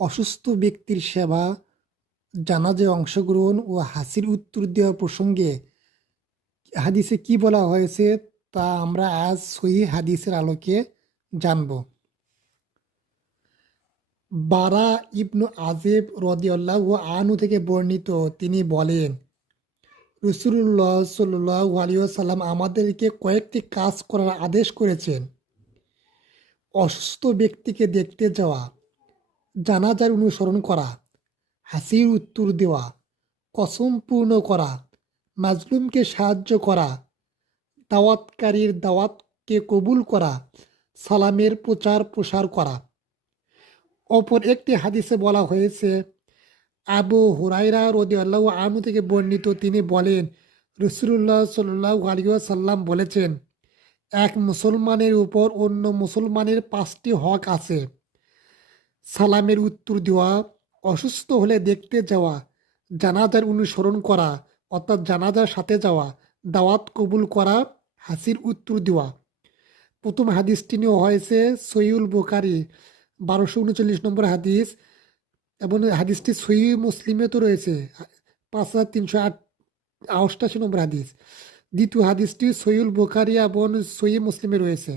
অসুস্থ ব্যক্তির সেবা, জানাজায় অংশগ্রহণ ও হাসির উত্তর দেওয়া প্রসঙ্গে হাদিসে কি বলা হয়েছে তা আমরা আজ সহিহ হাদিসের আলোকে জানব। বারা ইবনু আজেব রাদিয়াল্লাহু আনহু থেকে বর্ণিত, তিনি বলেন, রাসূলুল্লাহ সাল্লাল্লাহু আলাইহি ওয়াসাল্লাম আমাদেরকে কয়েকটি কাজ করার আদেশ করেছেন: অসুস্থ ব্যক্তিকে দেখতে যাওয়া, জানাজার অনুসরণ করা, হাসির উত্তর দেওয়া, কসম পূর্ণ করা, মাজলুমকে সাহায্য করা, দাওয়াতকারীর দাওয়াতকে কবুল করা, সালামের প্রচার প্রসার করা। অপর একটি হাদিসে বলা হয়েছে, আবু হুরায়রা রাদিয়াল্লাহু আনহু থেকে বর্ণিত, তিনি বলেন, রাসূলুল্লাহ সাল্লাল্লাহু আলাইহি ওয়াসাল্লাম বলেছেন, এক মুসলমানের উপর অন্য মুসলমানের 5টি হক আছে: সালামের উত্তর দেওয়া, অসুস্থ হলে দেখতে যাওয়া, জানাজার অনুসরণ করা অর্থাৎ জানাজার সাথে যাওয়া, দাওয়াত কবুল করা, হাসির উত্তর দেওয়া। প্রথম হাদিসটি নেওয়া হয়েছে সহিহুল বুখারী 1239 নম্বর হাদিস, এবং হাদিসটি সহিহ মুসলিমে তো রয়েছে 5388 নম্বর হাদিস। দ্বিতীয় হাদিসটি সহিহুল বুখারী এবং সহিহ মুসলিমে রয়েছে।